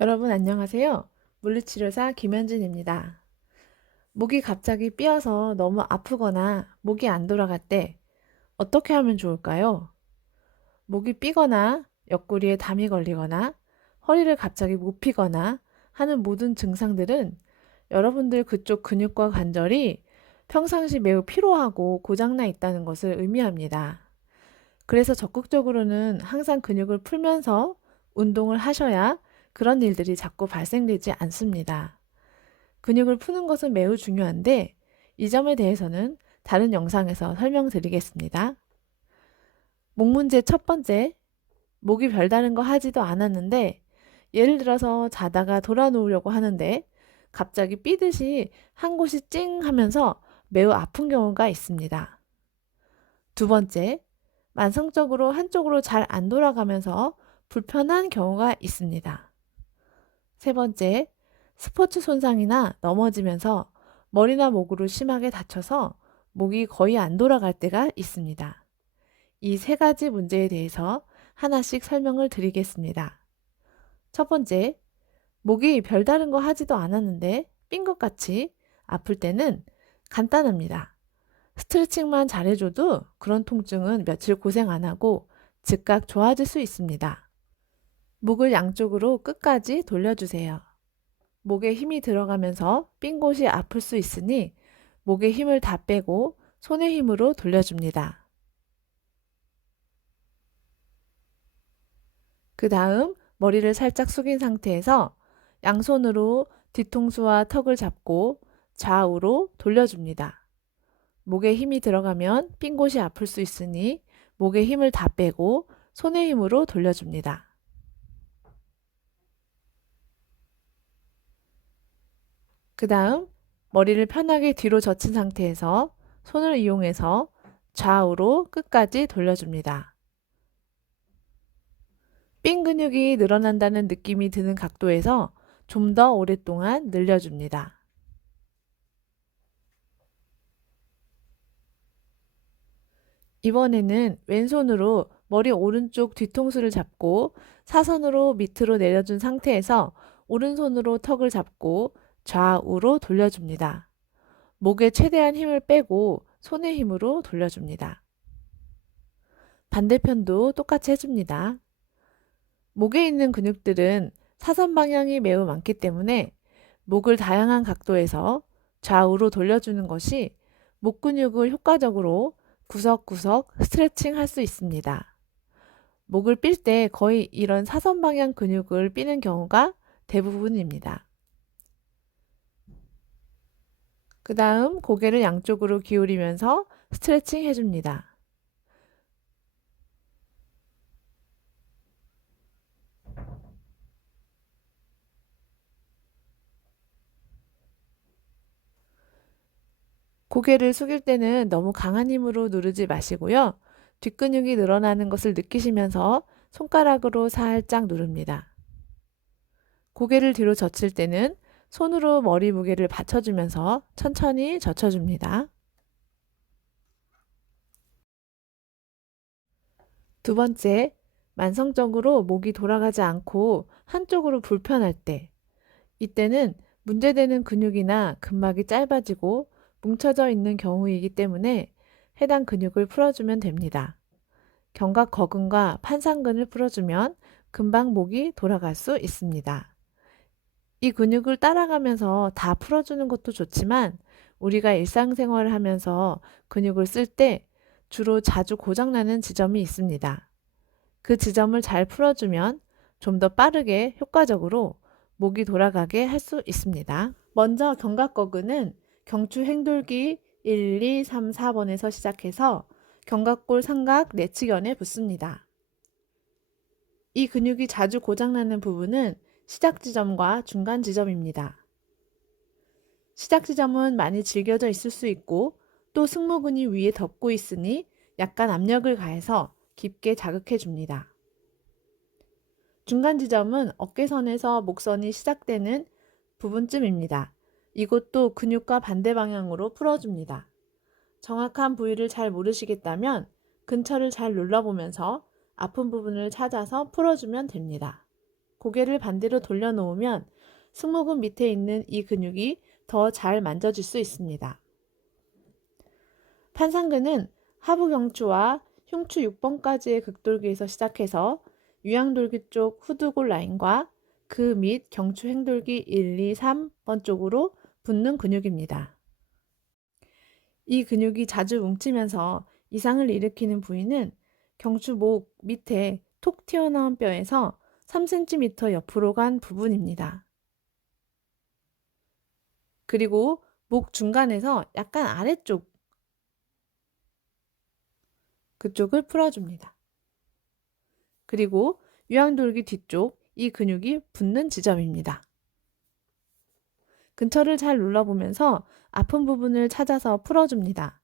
여러분 안녕하세요. 물리치료사 김현진입니다. 목이 갑자기 삐어서 너무 아프거나 목이 안 돌아갈 때 어떻게 하면 좋을까요? 목이 삐거나 옆구리에 담이 걸리거나 허리를 갑자기 못 피거나 하는 모든 증상들은 여러분들 그쪽 근육과 관절이 평상시 매우 피로하고 고장나 있다는 것을 의미합니다. 그래서 적극적으로는 항상 근육을 풀면서 운동을 하셔야 그런 일들이 자꾸 발생되지 않습니다. 근육을 푸는 것은 매우 중요한데 이 점에 대해서는 다른 영상에서 설명드리겠습니다. 목 문제 첫 번째, 목이 별다른 거 하지도 않았는데 예를 들어서 자다가 돌아 누우려고 하는데 갑자기 삐듯이 한 곳이 찡 하면서 매우 아픈 경우가 있습니다. 두 번째, 만성적으로 한쪽으로 잘 안 돌아가면서 불편한 경우가 있습니다. 세 번째, 스포츠 손상이나 넘어지면서 머리나 목으로 심하게 다쳐서 목이 거의 안 돌아갈 때가 있습니다. 이 세 가지 문제에 대해서 하나씩 설명을 드리겠습니다. 첫 번째, 목이 별다른 거 하지도 않았는데 삔 것 같이 아플 때는 간단합니다. 스트레칭만 잘해줘도 그런 통증은 며칠 고생 안 하고 즉각 좋아질 수 있습니다. 목을 양쪽으로 끝까지 돌려주세요. 목에 힘이 들어가면서 삔 곳이 아플 수 있으니 목에 힘을 다 빼고 손의 힘으로 돌려줍니다. 그 다음 머리를 살짝 숙인 상태에서 양손으로 뒤통수와 턱을 잡고 좌우로 돌려줍니다. 목에 힘이 들어가면 삔 곳이 아플 수 있으니 목에 힘을 다 빼고 손의 힘으로 돌려줍니다. 그 다음 머리를 편하게 뒤로 젖힌 상태에서 손을 이용해서 좌우로 끝까지 돌려줍니다. 삔 근육이 늘어난다는 느낌이 드는 각도에서 좀 더 오랫동안 늘려줍니다. 이번에는 왼손으로 머리 오른쪽 뒤통수를 잡고 사선으로 밑으로 내려준 상태에서 오른손으로 턱을 잡고 좌우로 돌려줍니다. 목에 최대한 힘을 빼고 손의 힘으로 돌려줍니다. 반대편도 똑같이 해줍니다. 목에 있는 근육들은 사선 방향이 매우 많기 때문에 목을 다양한 각도에서 좌우로 돌려주는 것이 목 근육을 효과적으로 구석구석 스트레칭 할 수 있습니다. 목을 삘 때 거의 이런 사선 방향 근육을 삐는 경우가 대부분입니다. 그 다음 고개를 양쪽으로 기울이면서 스트레칭 해줍니다. 고개를 숙일 때는 너무 강한 힘으로 누르지 마시고요. 뒷근육이 늘어나는 것을 느끼시면서 손가락으로 살짝 누릅니다. 고개를 뒤로 젖힐 때는 손으로 머리 무게를 받쳐주면서 천천히 젖혀줍니다. 두 번째, 만성적으로 목이 돌아가지 않고 한쪽으로 불편할 때, 이때는 문제되는 근육이나 근막이 짧아지고 뭉쳐져 있는 경우이기 때문에 해당 근육을 풀어주면 됩니다. 견갑 거근과 판상근을 풀어주면 금방 목이 돌아갈 수 있습니다. 이 근육을 따라가면서 다 풀어주는 것도 좋지만 우리가 일상생활을 하면서 근육을 쓸 때 주로 자주 고장나는 지점이 있습니다. 그 지점을 잘 풀어주면 좀 더 빠르게 효과적으로 목이 돌아가게 할 수 있습니다. 먼저 견갑거근은 경추 행돌기 1, 2, 3, 4번에서 시작해서 견갑골 삼각 내측연에 붙습니다. 이 근육이 자주 고장나는 부분은 시작 지점과 중간 지점입니다. 시작 지점은 많이 질겨져 있을 수 있고 또 승모근이 위에 덮고 있으니 약간 압력을 가해서 깊게 자극해 줍니다. 중간 지점은 어깨선에서 목선이 시작되는 부분쯤입니다. 이곳도 근육과 반대 방향으로 풀어줍니다. 정확한 부위를 잘 모르시겠다면 근처를 잘 눌러보면서 아픈 부분을 찾아서 풀어주면 됩니다. 고개를 반대로 돌려놓으면 승모근 밑에 있는 이 근육이 더 잘 만져질 수 있습니다. 판상근은 하부 경추와 흉추 6번까지의 극돌기에서 시작해서 유양돌기 쪽 후두골 라인과 그 밑 경추 행돌기 1, 2, 3번 쪽으로 붙는 근육입니다. 이 근육이 자주 뭉치면서 이상을 일으키는 부위는 경추 목 밑에 톡 튀어나온 뼈에서 3cm 옆으로 간 부분입니다. 그리고 목 중간에서 약간 아래쪽 그쪽을 풀어줍니다. 그리고 유양돌기 뒤쪽 이 근육이 붙는 지점입니다. 근처를 잘 눌러보면서 아픈 부분을 찾아서 풀어줍니다.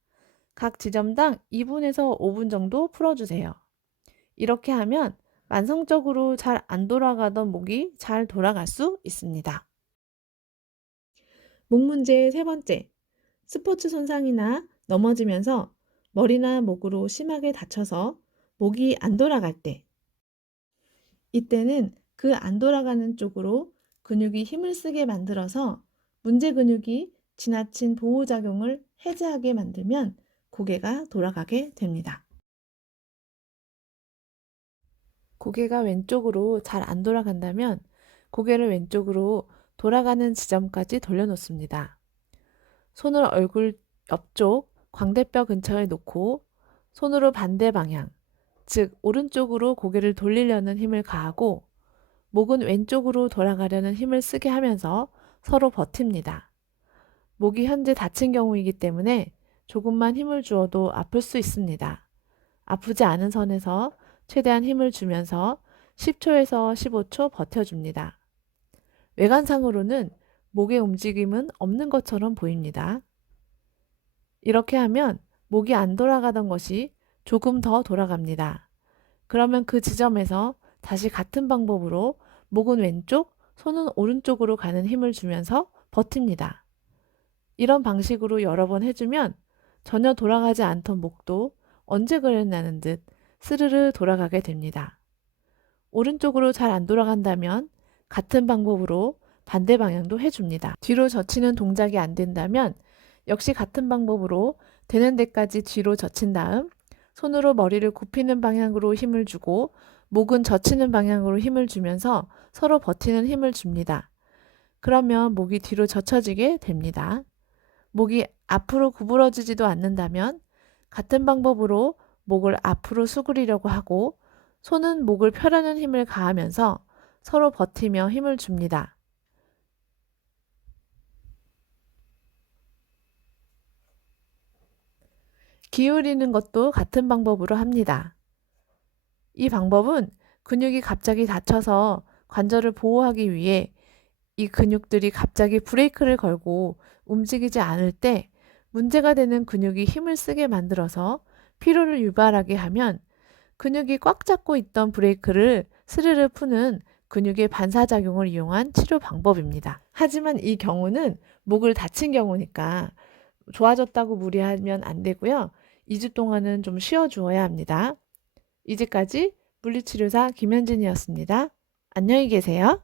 각 지점당 2분에서 5분 정도 풀어주세요. 이렇게 하면 만성적으로 잘 안 돌아가던 목이 잘 돌아갈 수 있습니다. 목 문제의 세 번째, 스포츠 손상이나 넘어지면서 머리나 목으로 심하게 다쳐서 목이 안 돌아갈 때, 이때는 그 안 돌아가는 쪽으로 근육이 힘을 쓰게 만들어서 문제 근육이 지나친 보호작용을 해제하게 만들면 고개가 돌아가게 됩니다. 고개가 왼쪽으로 잘 안 돌아간다면 고개를 왼쪽으로 돌아가는 지점까지 돌려놓습니다. 손을 얼굴 옆쪽 광대뼈 근처에 놓고 손으로 반대 방향, 즉 오른쪽으로 고개를 돌리려는 힘을 가하고 목은 왼쪽으로 돌아가려는 힘을 쓰게 하면서 서로 버팁니다. 목이 현재 다친 경우이기 때문에 조금만 힘을 주어도 아플 수 있습니다. 아프지 않은 선에서 최대한 힘을 주면서 10초에서 15초 버텨줍니다. 외관상으로는 목의 움직임은 없는 것처럼 보입니다. 이렇게 하면 목이 안 돌아가던 것이 조금 더 돌아갑니다. 그러면 그 지점에서 다시 같은 방법으로 목은 왼쪽, 손은 오른쪽으로 가는 힘을 주면서 버팁니다. 이런 방식으로 여러 번 해주면 전혀 돌아가지 않던 목도 언제 그랬냐는 듯 스르르 돌아가게 됩니다. 오른쪽으로 잘 안 돌아간다면 같은 방법으로 반대 방향도 해줍니다. 뒤로 젖히는 동작이 안 된다면 역시 같은 방법으로 되는 데까지 뒤로 젖힌 다음 손으로 머리를 굽히는 방향으로 힘을 주고 목은 젖히는 방향으로 힘을 주면서 서로 버티는 힘을 줍니다. 그러면 목이 뒤로 젖혀지게 됩니다. 목이 앞으로 구부러지지도 않는다면 같은 방법으로 목을 앞으로 수그리려고 하고 손은 목을 펴려는 힘을 가하면서 서로 버티며 힘을 줍니다. 기울이는 것도 같은 방법으로 합니다. 이 방법은 근육이 갑자기 다쳐서 관절을 보호하기 위해 이 근육들이 갑자기 브레이크를 걸고 움직이지 않을 때 문제가 되는 근육이 힘을 쓰게 만들어서 피로를 유발하게 하면 근육이 꽉 잡고 있던 브레이크를 스르르 푸는 근육의 반사작용을 이용한 치료 방법입니다. 하지만 이 경우는 목을 다친 경우니까 좋아졌다고 무리하면 안 되고요. 2주 동안은 좀 쉬어주어야 합니다. 이제까지 물리치료사 김현진이었습니다. 안녕히 계세요.